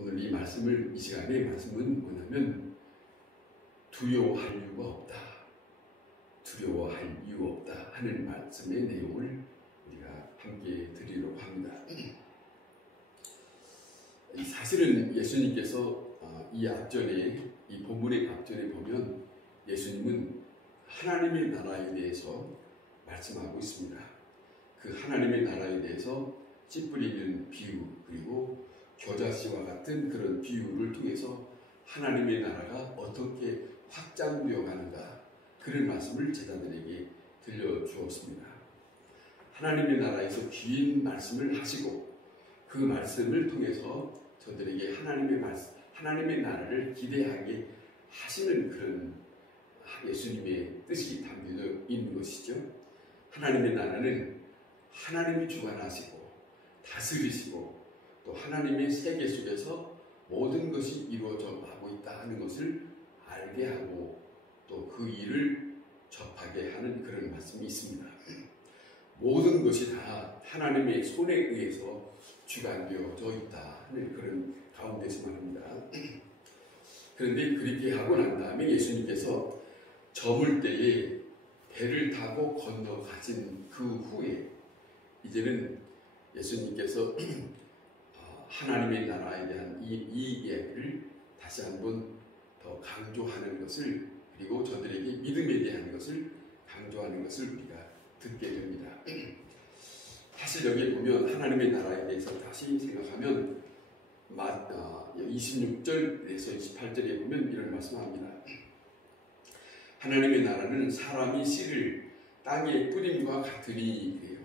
오늘 이 말씀을, 이 시간의 말씀은 뭐냐면 두려워할 이유가 없다, 두려워할 이유 없다 하는 말씀의 내용을 우리가 함께 드리려고 합니다. 사실은 예수님께서 이 앞전에, 이 본문의 앞전에 보면 예수님은 하나님의 나라에 대해서 말씀하고 있습니다. 그 하나님의 나라에 대해서 씨 뿌리는 비유, 그리고 겨자씨와 같은 그런 비유를 통해서 하나님의 나라가 어떻게 확장되어 가는가, 그런 말씀을 제자들에게 들려주었습니다. 하나님의 나라에서 긴 말씀을 하시고 그 말씀을 통해서 저들에게 하나님의 나라를 기대하게 하시는 그런 예수님의 뜻이 담겨져 있는 것이죠. 하나님의 나라는 하나님이 주관하시고 다스리시고 또 하나님의 세계 속에서 모든 것이 이루어져 가고 있다 하는 것을 알게 하고 또 그 일을 접하게 하는 그런 말씀이 있습니다. 모든 것이 다 하나님의 손에 의해서 주관되어져 있다 하는 그런 가운데서 말입니다. 그런데 그렇게 하고 난 다음에 예수님께서 저물 때에 배를 타고 건너가신 그 후에 이제는 예수님께서 하나님의 나라에 대한 이 이야기를 다시 한번 더 강조하는 것을, 그리고 저들에게 믿음에 대한 것을 강조하는 것을 우리가 듣게 됩니다. 사실 여기 보면 하나님의 나라에 대해서 다시 생각하면 26절에서 28절에 보면 이런 말씀합니다. 하나님의 나라는 사람이 씨를 땅에 뿌림과 같으니 그래요.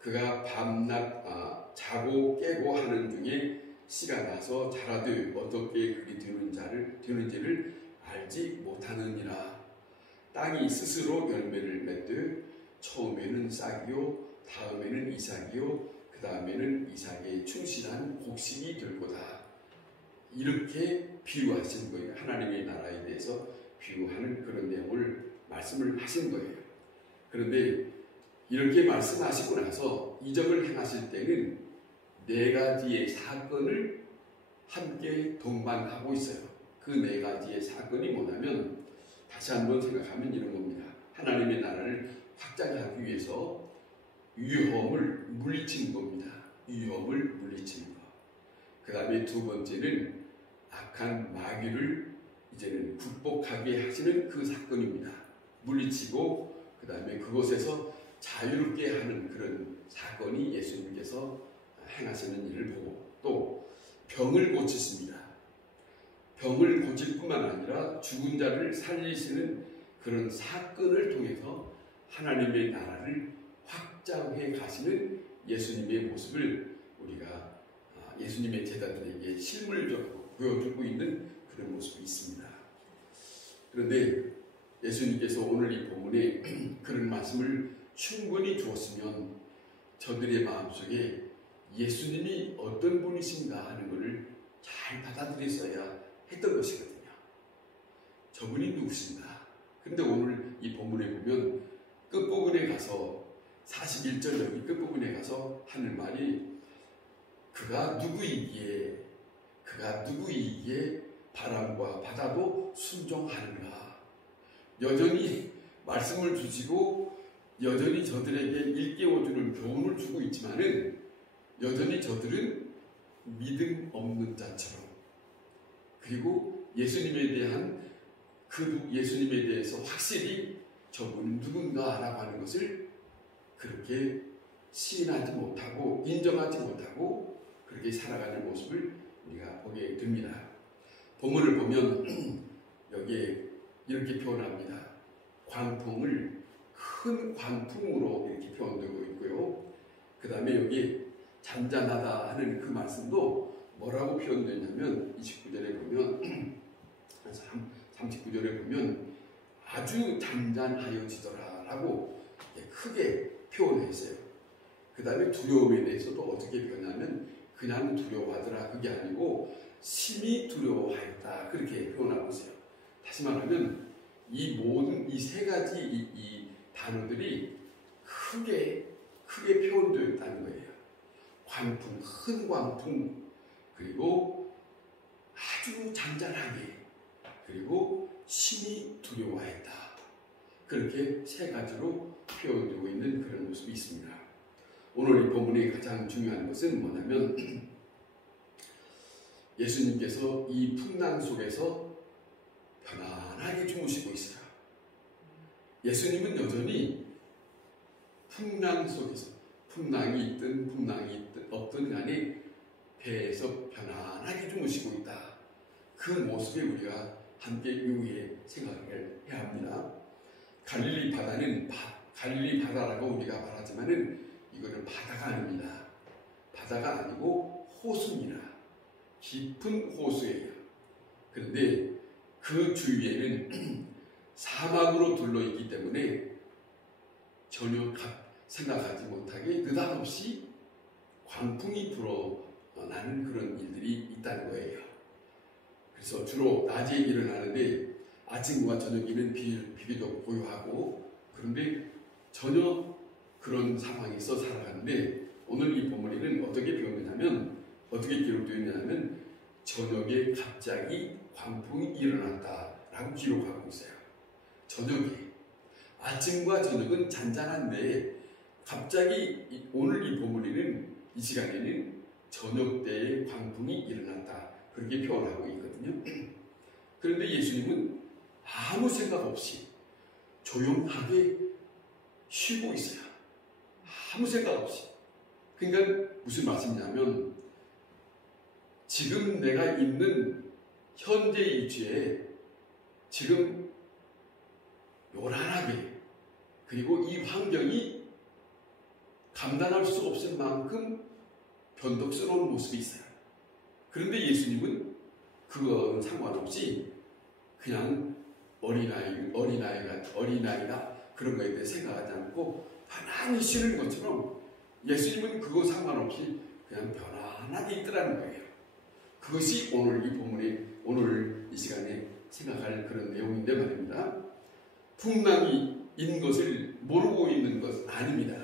그가 밤낮 자고 깨고 하는 중에 씨가 나서 자라되 어떻게 그리 되는지를 알지 못하느니라. 땅이 스스로 열매를 맺되 처음에는 싹이요 다음에는 이삭이요 그 다음에는 이삭의 충실한 곡식이 될 거다. 이렇게 비유하신 거예요. 하나님의 나라에 대해서 비유하는 그런 내용을 말씀을 하신 거예요. 그런데 이렇게 말씀하시고 나서 이적을 행하실 때는 4가지의 사건을 함께 동반하고 있어요. 그 4가지의 사건이 뭐냐면 다시 한번 생각하면 이런 겁니다. 하나님의 나라를 확장하기 위해서 위험을 물리치는 겁니다. 위험을 물리치는 것. 그 다음에 두 번째는 악한 마귀를 이제는 극복하게 하시는 그 사건입니다. 물리치고 그 다음에 그곳에서 자유롭게 하는 그런 사건이 예수님께서 행하시는 일을 보고, 또 병을 고치십니다. 병을 고칠 뿐만 아니라 죽은 자를 살리시는 그런 사건을 통해서 하나님의 나라를 확장해 가시는 예수님의 모습을 우리가 예수님의 제자들에게 실물적으로 보여주고 있는 그런 모습이 있습니다. 그런데 예수님께서 오늘 이 본문에 그런 말씀을 충분히 주었으면 저들의 마음속에 예수님이 어떤 분이신가 하는 것을 잘 받아들였어야 했던 것이거든요. 저분이 누구신가? 그런데 오늘 이 본문에 보면 끝부분에 가서 41절 여기 끝부분에 가서 하는 말이 그가 누구이기에 바람과 바다도 순종하는가. 여전히 말씀을 주시고 여전히 저들에게 일깨워주는 교훈을 주고 있지만은 여전히 저들은 믿음 없는 자처럼, 그리고 예수님에 대해서 확실히 저분은 누군가라고 하는 것을 그렇게 시인하지 못하고 인정하지 못하고 그렇게 살아가는 모습을 우리가 보게 됩니다. 본문을 보면 여기에 이렇게 표현합니다. 광풍을 큰 광풍으로 이렇게 표현되고 있고요. 그 다음에 여기 잔잔하다 하는 그 말씀도 뭐라고 표현되냐면 29절에 보면 39절에 보면 아주 잔잔하여지더라 라고 크게 표현했어요. 그 다음에 두려움에 대해서도 어떻게 표현하면 그냥 두려워하더라, 그게 아니고 심히 두려워하였다, 그렇게 표현하고 있어요. 다시 말하면 이 모든 이 3가지 이 단어들이 크게 표현되어 있다는 거예요. 광풍, 큰 광풍, 그리고 아주 잔잔하게 그리고 심히 두려워했다. 그렇게 세 가지로 표현되고 있는 그런 모습이 있습니다. 오늘 이 본문의 가장 중요한 것은 뭐냐면 예수님께서 이 풍랑 속에서 편안하게 주무시고 있어요. 예수님은 여전히 풍랑 속에서 풍랑이 있든 없든 간에 배에서 편안하게 주무시고 있다. 그 모습에 우리가 함께 유의해 생각을 해야 합니다. 갈릴리 바다라고 우리가 말하지만은 이거는 바다가 아닙니다. 바다가 아니고 호수입니다. 깊은 호수예요. 그런데 그 주위에는 사막으로 둘러있기 때문에 전혀 생각하지 못하게 느닷없이 광풍이 불어나는 그런 일들이 있다는 거예요. 그래서 주로 낮에 일어나는데 아침과 저녁에는 비교적 고요하고 그런데 전혀 그런 상황에서 살아가는데 오늘 이 본문에는 어떻게 표현되냐면 어떻게 기록되어 있냐면 저녁에 갑자기 광풍이 일어났다라고 기록하고 있어요. 저녁에 아침과 저녁은 잔잔한데 갑자기 오늘 이 본문에는 이 시간에는 저녁 때에 광풍이 일어났다 그렇게 표현하고 있거든요. 그런데 예수님은 아무 생각 없이 조용하게 쉬고 있어요. 아무 생각 없이. 그러니까 무슨 말씀이냐면 지금 내가 있는 현재 위치에 지금 요란하게 그리고 이 환경이 감당할 수 없을 만큼 변덕스러운 모습이 있어요. 그런데 예수님은 그건 상관없이 그냥 어린아이가 그런 거에 대해 생각하지 않고 편안히 쉬는 것처럼 예수님은 그거 상관없이 그냥 편안하게 있더라는 거예요. 그것이 오늘 이 본문에 오늘 이 시간에 생각할 그런 내용인데 말입니다. 풍랑이 있는 것을 모르고 있는 것 아닙니다.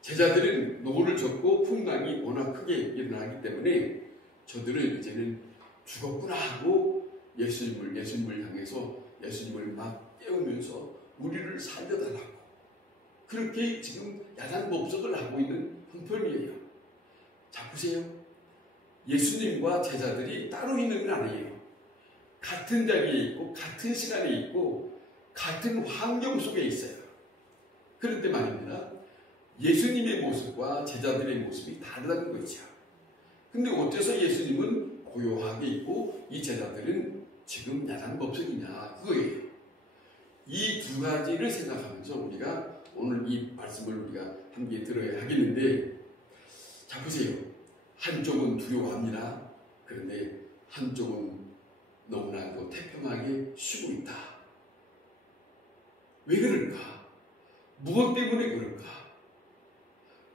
제자들은 노를 젓고 풍랑이 워낙 크게 일어나기 때문에 저들은 이제는 죽었구나 하고 예수님을 향해서 예수님을 막 깨우면서 우리를 살려달라고 그렇게 지금 야단법석을 하고 있는 형편이에요. 자 보세요. 예수님과 제자들이 따로 있는 건 아니에요. 같은 자리에 있고 같은 시간에 있고 같은 환경 속에 있어요. 그런데 말입니다. 예수님의 모습과 제자들의 모습이 다르다는 거죠. 근데 어째서 예수님은 고요하게 있고 이 제자들은 지금 야단법석이냐 그거예요. 이 두 가지를 생각하면서 우리가 오늘 이 말씀을 우리가 함께 들어야 하겠는데 자 보세요. 한쪽은 두려워합니다. 그런데 한쪽은 너무나 태평하게 쉬고 있다. 왜 그럴까? 무엇 때문에 그럴까?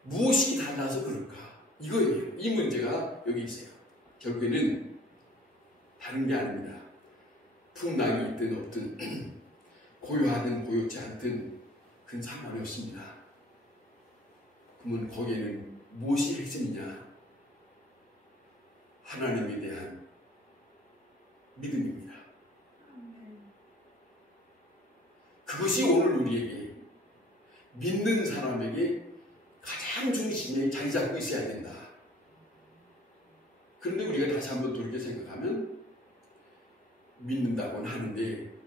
무엇이 달라서 그럴까? 이거예요. 이 문제가 여기 있어요. 결국에는 다른 게 아닙니다. 풍랑이 있든 없든 고요하든 고요치 않든 그건 상관이 없습니다. 그러면 거기에는 무엇이 핵심이냐? 하나님에 대한 믿음입니다. 그것이 오늘 우리에게 믿는 사람에게 가장 중심에 자리 잡고 있어야 된다. 그런데 우리가 다시 한번 돌이켜 생각하면 믿는다고는 하는데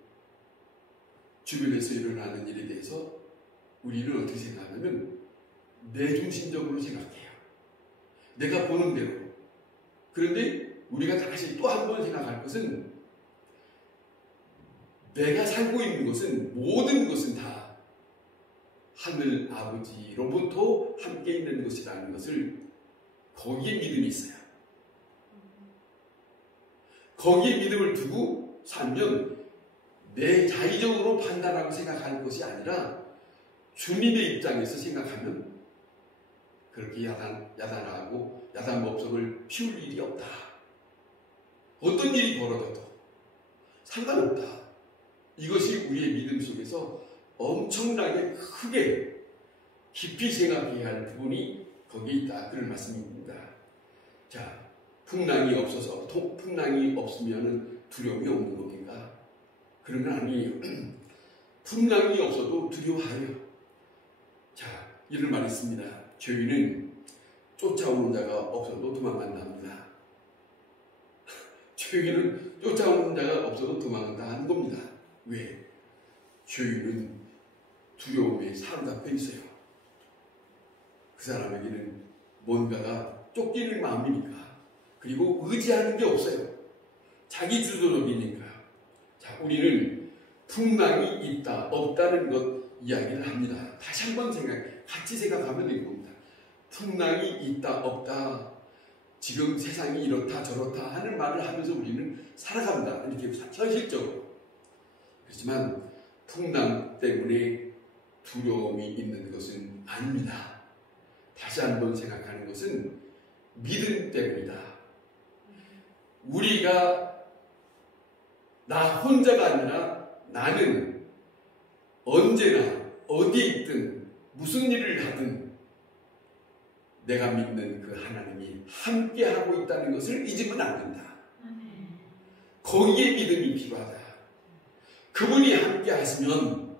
주변에서 일어나는 일에 대해서 우리는 어떻게 생각하냐면 내중심적으로 생각해요. 내가 보는 대로. 그런데 우리가 다시 또 한 번 생각할 것은 내가 살고 있는 것은 모든 것은 다 하늘 아버지로부터 함께 있는 것이라는 것을 거기에 믿음이 있어요. 거기에 믿음을 두고 살면 내 자의적으로 판단하고 생각하는 것이 아니라 주님의 입장에서 생각하면 그렇게 야단하고 야단법석을 피울 일이 없다. 어떤 일이 벌어져도 상관없다. 이것이 우리의 믿음 속에서 엄청나게 크게 깊이 생각해야 할 부분이 거기에 있다. 그런 말씀입니다. 자, 풍랑이 없어서 풍랑이 없으면 두려움이 없는 겁니까? 그런 건 아니에요. 풍랑이 없어도 두려워하여. 자, 이런 말이 있습니다. 죄인은 쫓아오는 자가 없어도 도망간답니다. 죄인은 쫓아오는 자가 없어도 도망간다 하는 겁니다. 왜? 죄인은 두려움에 사로잡혀 있어요. 그 사람에게는 뭔가가 쫓기는 마음이니까. 그리고 의지하는 게 없어요. 자기 주도적이니까. 자, 우리는 풍랑이 있다, 없다는 것 이야기를 합니다. 다시 한번 같이 생각하면 되는 겁니다. 풍랑이 있다, 없다, 지금 세상이 이렇다, 저렇다 하는 말을 하면서 우리는 살아간다. 이렇게 현실적으로. 그렇지만 풍랑 때문에 두려움이 있는 것은 아닙니다. 다시 한번 생각하는 것은 믿음 때문이다. 우리가 나 혼자가 아니라 나는 언제나 어디에 있든 무슨 일을 하든 내가 믿는 그 하나님이 함께하고 있다는 것을 잊으면 안 된다. 거기에 믿음이 필요하다. 그분이 함께 하시면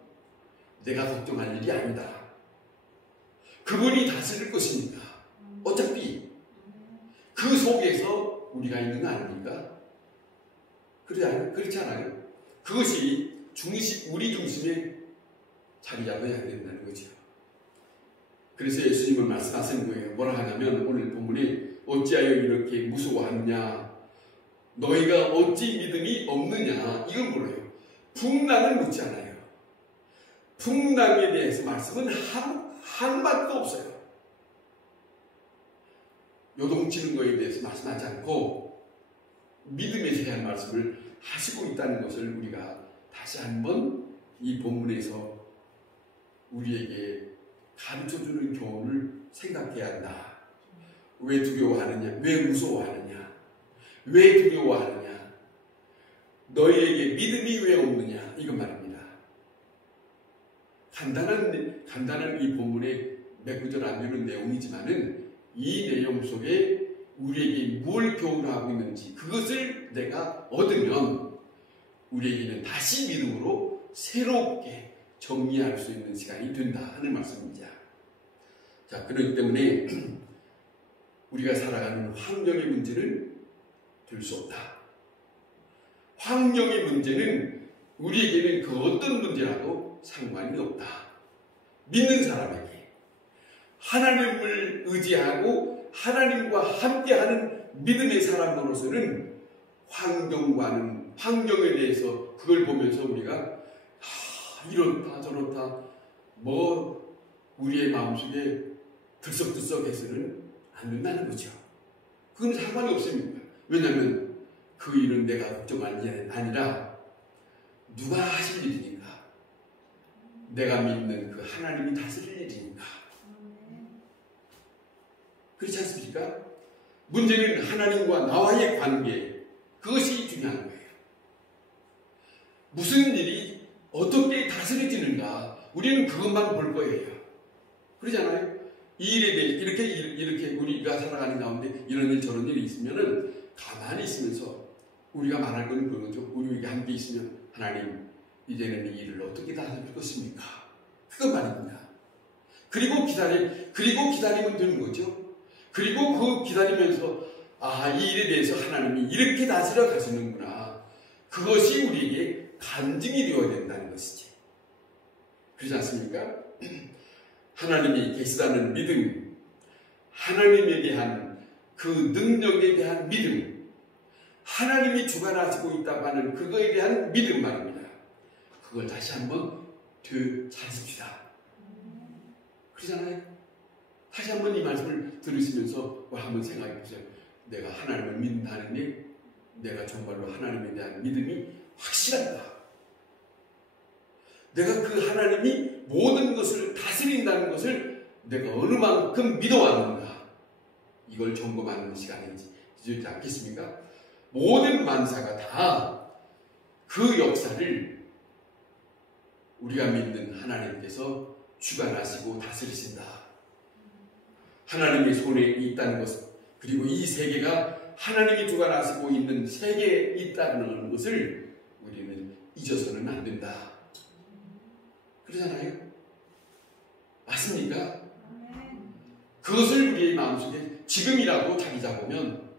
내가 걱정할 일이 아니다. 그분이 다스릴 것이니까. 어차피 그 속에서 우리가 있는 거 아닙니까? 그렇지 않아요? 그것이 우리 중심에 자리 잡아야 된다는 거죠. 그래서 예수님은 말씀하시는 거예요. 뭐라 하냐면 오늘 본문에 어찌하여 이렇게 무서워하느냐, 너희가 어찌 믿음이 없느냐, 이걸 물어요. 풍랑을 묻지 않아요. 풍랑에 대해서 말씀은 한마디도 없어요. 요동치는 것에 대해서 말씀하지 않고 믿음에 대한 말씀을 하시고 있다는 것을 우리가 다시 한번 이 본문에서 우리에게 가르쳐주는 교훈을 생각해야 한다. 왜 두려워하느냐? 왜 무서워하느냐? 왜 두려워하느냐? 너희에게 믿음이 왜 없느냐? 이것 말입니다. 간단한 이 본문에 몇 구절 안 되는 내용이지만은 이 내용 속에 우리에게 뭘 교훈하고 있는지 그것을 내가 얻으면 우리에게는 다시 믿음으로 새롭게 정리할 수 있는 시간이 된다 하는 말씀입니다. 자, 그렇기 때문에 우리가 살아가는 환경의 문제는 될 수 없다. 환경의 문제는 우리에게는 그 어떤 문제라도 상관이 없다. 믿는 사람에게 하나님을 의지하고 하나님과 함께하는 믿음의 사람으로서는 환경에 대해서 그걸 보면서 우리가 이렇다 저렇다 우리의 마음속에 들썩들썩해서는 안 된다는 거죠. 그건 상관이 없습니다. 왜냐하면 그 일은 내가 걱정할 일이 아니라 누가 하실 일이니까, 내가 믿는 그 하나님이 다스릴 일이니까. 그렇지 않습니까? 문제는 하나님과 나와의 관계, 그것이 중요한 거예요. 무슨 일이 어떻게 다스려지는가, 우리는 그것만 볼 거예요. 그러잖아요? 이 일에 대해 이렇게 우리가 살아가는 가운데 이런 일 저런 일이 있으면은 가만히 있으면서 우리가 말할 건 그거죠. 우리에게 함께 있으면 하나님, 이제는 이 일을 어떻게 다스릴 것입니까? 그것 말입니다. 그리고 기다리면 되는 거죠. 그리고 그 기다리면서 이 일에 대해서 하나님이 이렇게 다스려 가시는구나. 그것이 우리에게 간증이 되어야 된다는 것이지. 그렇지 않습니까? 하나님이 계시다는 믿음, 하나님에 대한 그 능력에 대한 믿음, 하나님이 주관하시고 있다고 하는 그거에 대한 믿음 말입니다. 그걸 다시 한번 되찾읍시다. 그러잖아요? 다시 한번 이 말씀을 들으시면서 한번 생각해 보세요. 내가 하나님을 믿는다는데 내가 정말로 하나님에 대한 믿음이 확실한가? 내가 그 하나님이 모든 것을 다스린다는 것을 내가 어느 만큼 믿어왔는가? 이걸 점검하는 시간이 되지 않겠습니까? 모든 만사가 다 그 역사를 우리가 믿는 하나님께서 주관하시고 다스리신다. 하나님의 손에 있다는 것, 그리고 이 세계가 하나님이 주관하시고 있는 세계에 있다는 것을 우리는 잊어서는 안 된다. 그러잖아요. 맞습니까? 그것을 우리의 마음속에 지금이라도 자기 잡으면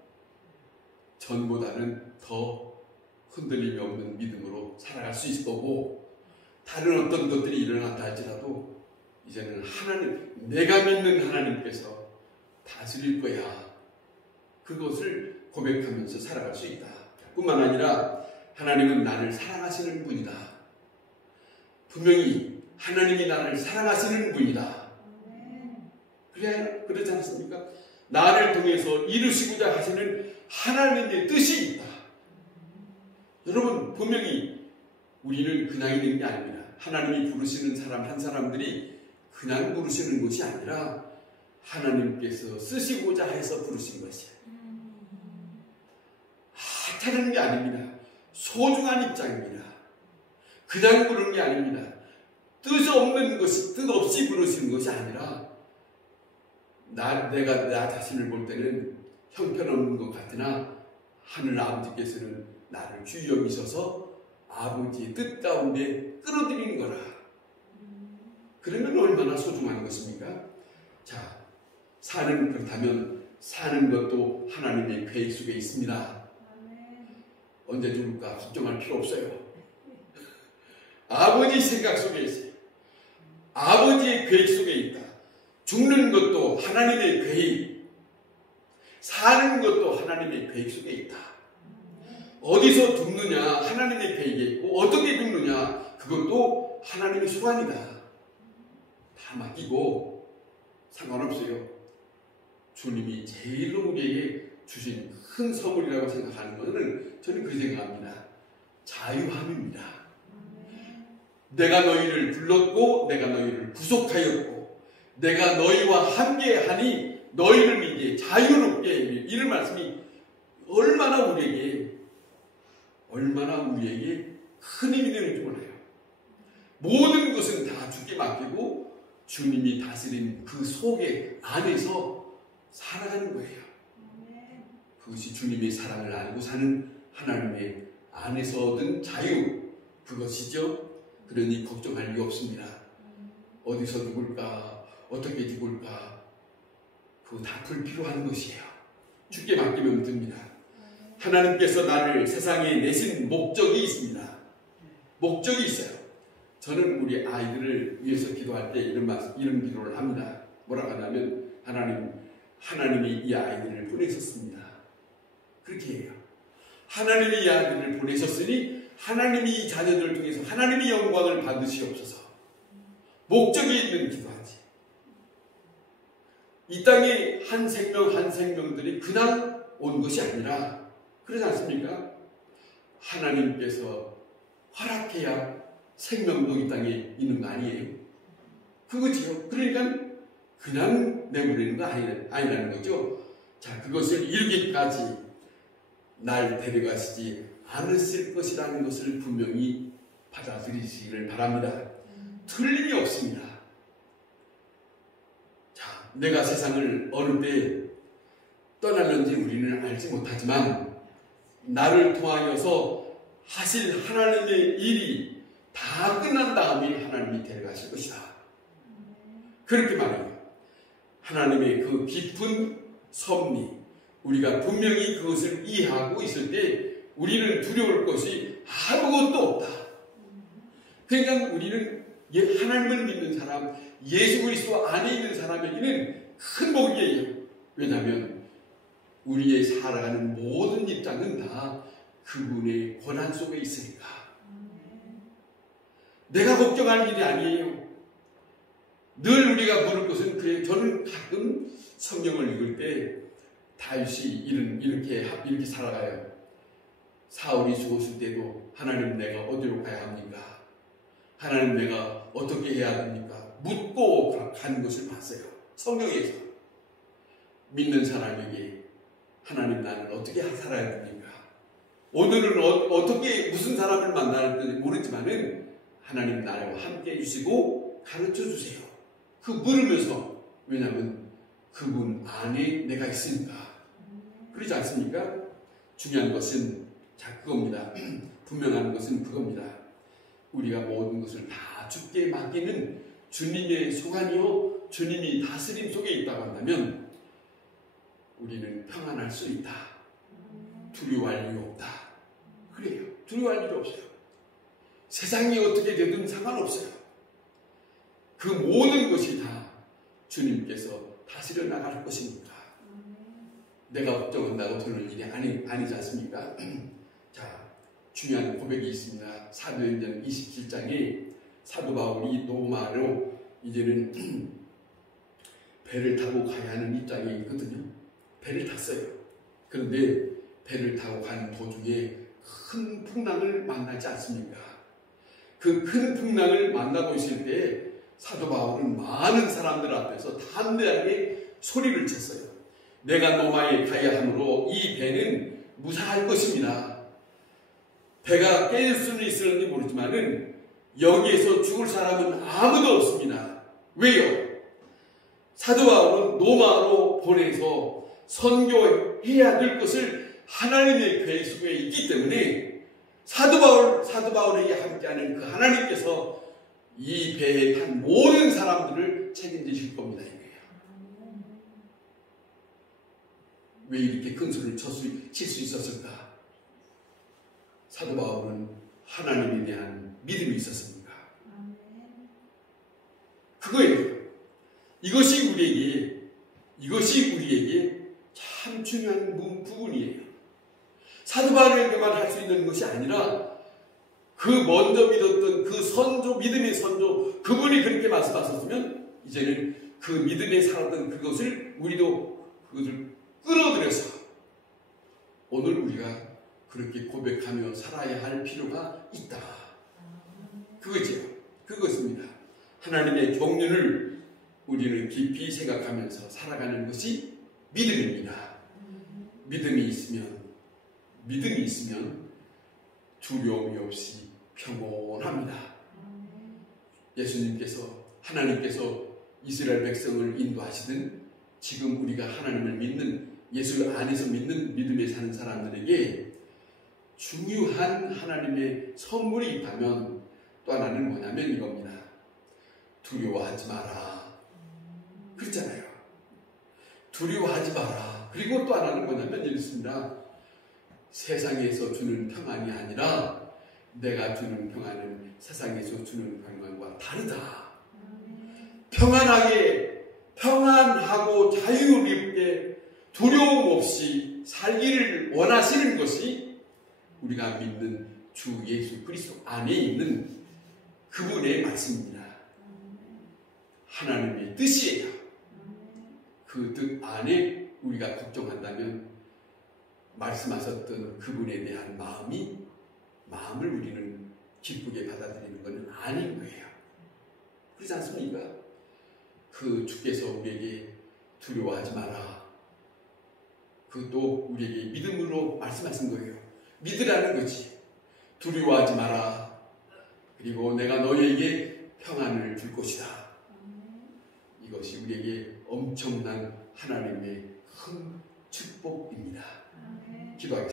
전보다는 더 흔들림이 없는 믿음으로 살아갈 수 있을 거고, 다른 어떤 것들이 일어난다 할지라도 이제는 하나님, 내가 믿는 하나님께서 다스릴 거야. 그것을 고백하면서 살아갈 수 있다. 뿐만 아니라 하나님은 나를 사랑하시는 분이다. 분명히 하나님이 나를 사랑하시는 분이다. 그러지 않습니까? 나를 통해서 이루시고자 하시는 하나님의 뜻이 있다. 여러분, 분명히 우리는 그냥 있는 게 아닙니다. 하나님이 부르시는 사람 한 사람들이 그냥 부르시는 것이 아니라 하나님께서 쓰시고자 해서 부르신 것이야. 하찮은 게 아닙니다. 소중한 입장입니다. 그냥 부르는 게 아닙니다. 뜻 없는 것이, 뜻 없이 부르시는 것이 아니라 내가 나 자신을 볼 때는 형편없는 것 같으나 하늘 아버지께서는 나를 주여 미셔서 아버지의 뜻 가운데 끌어들이는 거라. 그러면 얼마나 소중한 것입니까? 자, 그렇다면 사는 것도 하나님의 계획 속에 있습니다. 언제 죽을까 걱정할 필요 없어요. 아버지 생각 속에 있어요. 아버지의 계획 속에 있다. 죽는 것도 하나님의 계획, 사는 것도 하나님의 계획 속에 있다. 어디서 죽느냐 하나님의 계획에 있고, 어떻게 죽느냐 그것도 하나님의 소관이다. 다 맡기고 상관없어요. 주님이 제일로 우리에게 주신 큰 선물이라고 생각하는 것은 저는 그렇게 생각합니다. 자유함입니다. 내가 너희를 불렀고 내가 너희를 구속하였고 내가 너희와 함께하니 너희를 이제 자유롭게 해. 이런 말씀이 얼마나 우리에게 큰 힘이 되는지 몰라요. 모든 것은 다 주께 맡기고 주님이 다스린 그 속에 안에서 살아가는 거예요. 그것이 주님의 사랑을 알고 사는 하나님의 안에서 얻은 자유, 그것이죠. 그러니 걱정할 이유 없습니다. 어디서 죽을까, 어떻게 죽을까, 그거 다 불필요한 것이에요. 주께 맡기면 됩니다. 하나님께서 나를 세상에 내신 목적이 있습니다. 목적이 있어요. 저는 우리 아이들을 위해서 기도할 때 이런 기도를 합니다. 뭐라고 하냐면 하나님이 이 아이들을 보내셨습니다. 그렇게 해요. 하나님이 이 아이들을 보내셨으니 하나님이 이 자녀들을 통해서 하나님의 영광을 받으시옵소서. 목적이 있는 기도하지. 이 땅에 한 생명들이 그냥 온 것이 아니라, 그러지 않습니까? 하나님께서 허락해야 생명도 이 땅에 있는 거 아니에요? 그거지요. 그러니까 그냥 내버리는 거 아니라는 거죠. 자, 그것을 이루기까지 날 데려가시지 않으실 것이라는 것을 분명히 받아들이시기를 바랍니다. 틀림이 없습니다. 자, 내가 세상을 어느 때 떠날는지 우리는 알지 못하지만 나를 통하여서 하실 하나님의 일이 다 끝난 다음에 하나님이 데려가실 것이다. 그렇게 말해요. 하나님의 그 깊은 섭리, 우리가 분명히 그것을 이해하고 있을 때 우리는 두려울 것이 아무것도 없다. 그러니까 우리는 하나님을 믿는 사람, 예수 그리스도 안에 있는 사람에게는 큰 복이에요. 왜냐하면 우리의 살아가는 모든 입장은 다 그분의 권한 속에 있으니까. 내가 걱정할 일이 아니에요. 늘 우리가 물을 것은, 그래, 저는 가끔 성경을 읽을 때 다윗이 이렇게 살아가요. 사울이 죽었을 때도 하나님 내가 어디로 가야 합니까? 하나님 내가 어떻게 해야 됩니까? 묻고 가는 것을 봤어요. 성경에서. 믿는 사람에게 하나님 나는 어떻게 살아야 됩니까? 오늘은 어떻게 무슨 사람을 만날지 모르지만은 하나님 나와 함께 해주시고 가르쳐 주세요. 그 물으면서, 왜냐하면 그분 안에 내가 있으니까. 그렇지 않습니까? 중요한 것은 그겁니다. 분명한 것은 그겁니다. 우리가 모든 것을 다 주께 맡기는 주님의 소관이요 주님이 다스림 속에 있다고 한다면 우리는 평안할 수 있다. 두려워할 이유 없다. 그래요. 두려워할 일이 없어요. 세상이 어떻게 되든 상관없어요. 그 모든 것이 다 주님께서 다스려 나갈 것입니다. 내가 걱정한다고 되는 일이 아니지 않습니까? 자, 중요한 고백이 있습니다. 사도행전 27장에 사도 바울이 노마로 이제는 배를 타고 가야 하는 입장이 있거든요. 배를 탔어요. 그런데 배를 타고 가는 도중에 큰 풍랑을 만나지 않습니까? 그 큰 풍랑을 만나고 있을 때 사도 바울은 많은 사람들 앞에서 담대하게 소리를 쳤어요. 내가 노마에 가야 하므로 이 배는 무사할 것입니다. 배가 깨질 수는 있을지 모르지만은 여기에서 죽을 사람은 아무도 없습니다. 왜요? 사도 바울은 노마로 보내서 선교해야 될 것을 하나님의 계획 속에 있기 때문에 사도 바울에게 함께하는 그 하나님께서 이 배에 탄 모든 사람들을 책임지실 겁니다. 왜 이렇게 큰 소리를 칠 수 있었을까? 사도 바울은 하나님에 대한 믿음이 있었습니다. 그거예요. 이것이 우리에게 참 중요한 부분이에요. 사도 바울에게만 할 수 있는 것이 아니라 그 먼저 믿었던 그 선조, 믿음의 선조, 그분이 그렇게 말씀하셨으면 이제는 그 믿음에 살았던 그것을 우리도 그것을 끌어들여서 오늘 우리가 그렇게 고백하며 살아야 할 필요가 있다. 그거죠. 그것입니다. 하나님의 경륜을 우리는 깊이 생각하면서 살아가는 것이 믿음입니다. 믿음이 있으면 두려움이 없이 평온합니다. 예수님께서 하나님께서 이스라엘 백성을 인도하시든 지금 우리가 하나님을 믿는 예수 안에서 믿는 믿음에 사는 사람들에게 중요한 하나님의 선물이 있다면 또 하나는 뭐냐면 이겁니다. 두려워하지 마라. 그렇잖아요. 두려워하지 마라. 그리고 또 하나는 뭐냐면 이렇습니다. 세상에서 주는 평안이 아니라 내가 주는 평안은 세상에서 주는 평안과 다르다. 평안하고 자유롭게 두려움 없이 살기를 원하시는 것이 우리가 믿는 주 예수 그리스도 안에 있는 그분의 말씀입니다. 하나님의 뜻이에요. 그 뜻 안에 우리가 걱정한다면 말씀하셨던 그분에 대한 마음을 우리는 기쁘게 받아들이는 것은 아닌 거예요. 그렇지 않습니까? 그 주께서 우리에게 두려워하지 마라. 그것도 우리에게 믿음으로 말씀하신 거예요. 믿으라는 거지. 두려워하지 마라. 그리고 내가 너희에게 평안을 줄 것이다. 이것이 우리에게 엄청난 하나님의 큰 축복입니다. 기도하겠습니다.